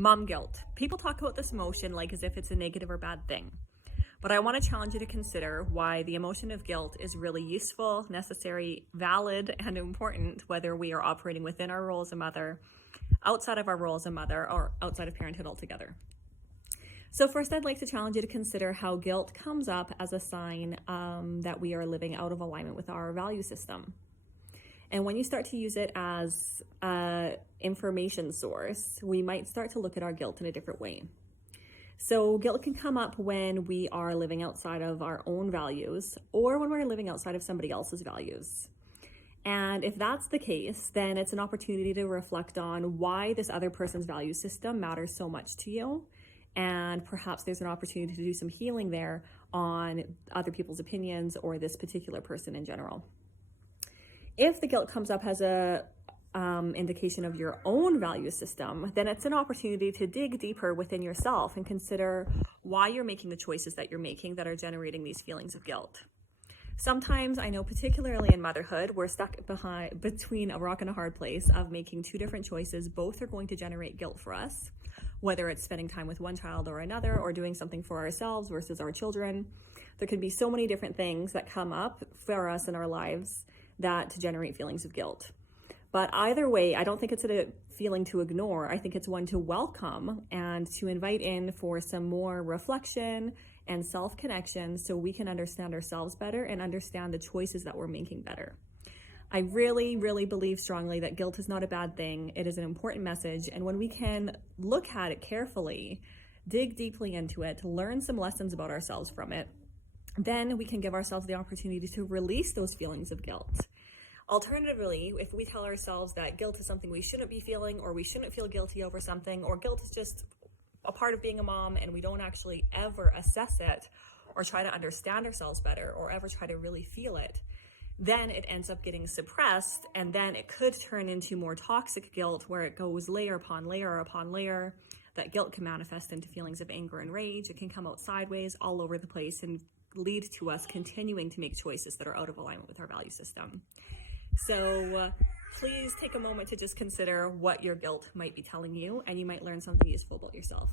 Mom guilt. People talk about this emotion like as if it's a negative or bad thing. But I want to challenge you to consider why the emotion of guilt is really useful, necessary, valid, and important, whether we are operating within our role as a mother, outside of our role as a mother, or outside of parenthood altogether. So first, I'd like to challenge you to consider how guilt comes up as a sign that we are living out of alignment with our value system. And when you start to use it as an information source, we might start to look at our guilt in a different way. So guilt can come up when we are living outside of our own values or when we're living outside of somebody else's values. And if that's the case, then it's an opportunity to reflect on why this other person's value system matters so much to you. And perhaps there's an opportunity to do some healing there on other people's opinions or this particular person in general. If the guilt comes up as a indication of your own value system, then it's an opportunity to dig deeper within yourself and consider why you're making the choices that you're making that are generating these feelings of guilt. Sometimes, I know particularly in motherhood, we're stuck between a rock and a hard place of making two different choices. Both are going to generate guilt for us, whether it's spending time with one child or another, or doing something for ourselves versus our children. There could be so many different things that come up for us in our lives that to generate feelings of guilt. But either way, I don't think it's a feeling to ignore. I think it's one to welcome and to invite in for some more reflection and self-connection so we can understand ourselves better and understand the choices that we're making better. I really, really believe strongly that guilt is not a bad thing. It is an important message. And when we can look at it carefully, dig deeply into it, learn some lessons about ourselves from it, then we can give ourselves the opportunity to release those feelings of guilt. Alternatively, if we tell ourselves that guilt is something we shouldn't be feeling, or we shouldn't feel guilty over something, or guilt is just a part of being a mom and we don't actually ever assess it or try to understand ourselves better or ever try to really feel it, then it ends up getting suppressed, and then it could turn into more toxic guilt where it goes layer upon layer upon layer. That guilt can manifest into feelings of anger and rage. It can come out sideways all over the place and lead to us continuing to make choices that are out of alignment with our value system. So please take a moment to just consider what your guilt might be telling you, and you might learn something useful about yourself.